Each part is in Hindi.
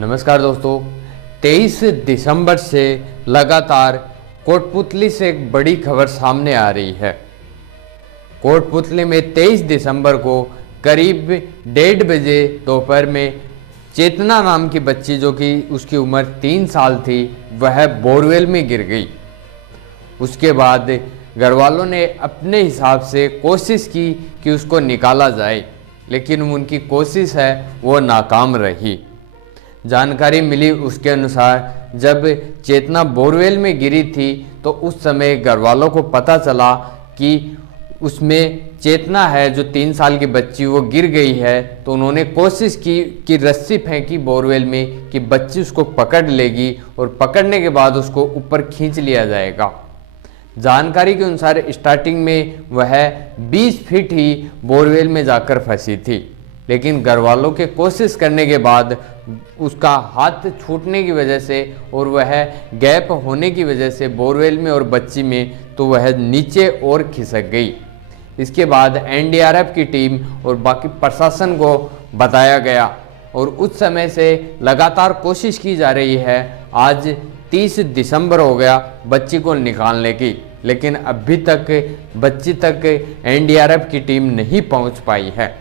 नमस्कार दोस्तों, 23 दिसंबर से लगातार कोटपुतली से एक बड़ी खबर सामने आ रही है। कोटपुतली में 23 दिसंबर को करीब 1:30 बजे दोपहर में चेतना नाम की बच्ची, जो कि उसकी उम्र 3 साल थी, वह बोरवेल में गिर गई। उसके बाद घर वालों ने अपने हिसाब से कोशिश की कि उसको निकाला जाए, लेकिन उनकी कोशिश है वो नाकाम रही। जानकारी मिली उसके अनुसार जब चेतना बोरवेल में गिरी थी तो उस समय घर वालों को पता चला कि उसमें चेतना है, जो 3 साल की बच्ची, वो गिर गई है। तो उन्होंने कोशिश की कि रस्सी फेंकी बोरवेल में कि बच्ची उसको पकड़ लेगी और पकड़ने के बाद उसको ऊपर खींच लिया जाएगा। जानकारी के अनुसार स्टार्टिंग में वह 20 फीट ही बोरवेल में जाकर फंसी थी, लेकिन घर वालों के कोशिश करने के बाद उसका हाथ छूटने की वजह से और वह गैप होने की वजह से बोरवेल में और बच्ची में, तो वह नीचे और खिसक गई। इसके बाद एनडीआरएफ की टीम और बाकी प्रशासन को बताया गया और उस समय से लगातार कोशिश की जा रही है। आज 30 दिसंबर हो गया बच्ची को निकालने की, लेकिन अभी तक बच्ची तक एनडीआरएफ की टीम नहीं पहुंच पाई है।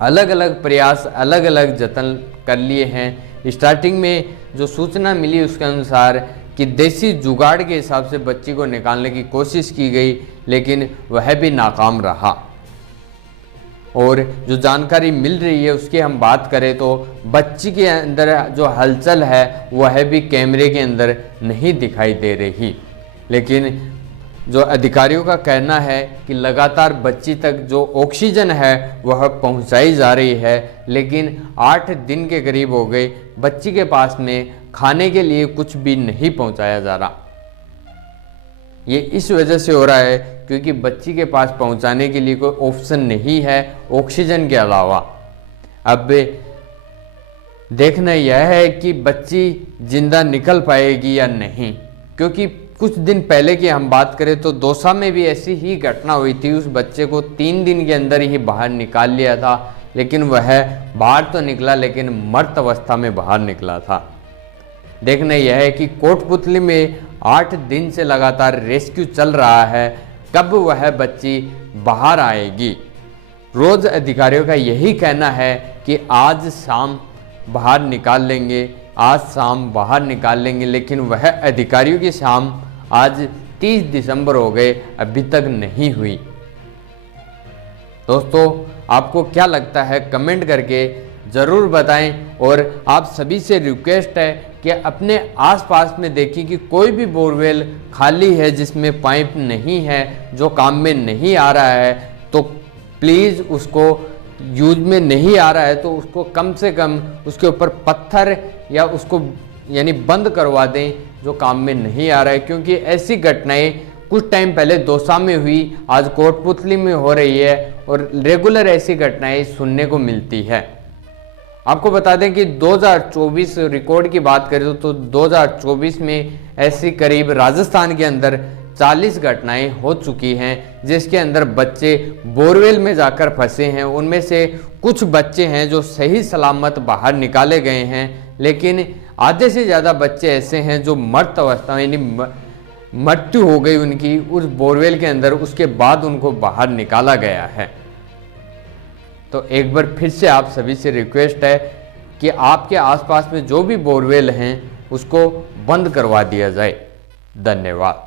अलग अलग प्रयास, अलग अलग जतन कर लिए हैं। स्टार्टिंग में जो सूचना मिली उसके अनुसार कि देसी जुगाड़ के हिसाब से बच्ची को निकालने की कोशिश की गई, लेकिन वह भी नाकाम रहा। और जो जानकारी मिल रही है उसकी हम बात करें तो बच्ची के अंदर जो हलचल है वह भी कैमरे के अंदर नहीं दिखाई दे रही, लेकिन जो अधिकारियों का कहना है कि लगातार बच्ची तक जो ऑक्सीजन है वह पहुंचाई जा रही है, लेकिन 8 दिन के करीब हो गए बच्ची के पास में खाने के लिए कुछ भी नहीं पहुंचाया जा रहा। ये इस वजह से हो रहा है क्योंकि बच्ची के पास पहुंचाने के लिए कोई ऑप्शन नहीं है ऑक्सीजन के अलावा। अब देखना यह है कि बच्ची जिंदा निकल पाएगी या नहीं, क्योंकि कुछ दिन पहले की हम बात करें तो दौसा में भी ऐसी ही घटना हुई थी। उस बच्चे को 3 दिन के अंदर ही बाहर निकाल लिया था, लेकिन वह बाहर तो निकला लेकिन मृत अवस्था में बाहर निकला था। देखना यह है कि कोटपुतली में 8 दिन से लगातार रेस्क्यू चल रहा है, कब वह बच्ची बाहर आएगी। रोज अधिकारियों का यही कहना है कि आज शाम बाहर निकाल लेंगे, आज शाम बाहर निकाल लेंगे, लेकिन वह अधिकारियों की शाम आज 30 दिसंबर हो गए, अभी तक नहीं हुई। दोस्तों, आपको क्या लगता है कमेंट करके ज़रूर बताएं। और आप सभी से रिक्वेस्ट है कि अपने आसपास में देखें कि कोई भी बोरवेल खाली है जिसमें पाइप नहीं है, जो काम में नहीं आ रहा है, तो प्लीज़ उसको यूज में नहीं आ रहा है तो उसको कम से कम उसके ऊपर पत्थर या उसको यानी बंद करवा दें जो काम में नहीं आ रहा है। क्योंकि ऐसी घटनाएं कुछ टाइम पहले दौसा में हुई, आज कोटपुतली में हो रही है और रेगुलर ऐसी घटनाएं सुनने को मिलती है। आपको बता दें कि 2024 रिकॉर्ड की बात करें तो 2024 में ऐसी करीब राजस्थान के अंदर 40 घटनाएं हो चुकी हैं, जिसके अंदर बच्चे बोरवेल में जाकर फंसे हैं। उनमें से कुछ बच्चे हैं जो सही सलामत बाहर निकाले गए हैं, लेकिन आधे से ज़्यादा बच्चे ऐसे हैं जो मृत अवस्था में, यानी मृत्यु हो गई उनकी उस बोरवेल के अंदर, उसके बाद उनको बाहर निकाला गया है। तो एक बार फिर से आप सभी से रिक्वेस्ट है कि आपके आसपास में जो भी बोरवेल हैं उसको बंद करवा दिया जाए। धन्यवाद।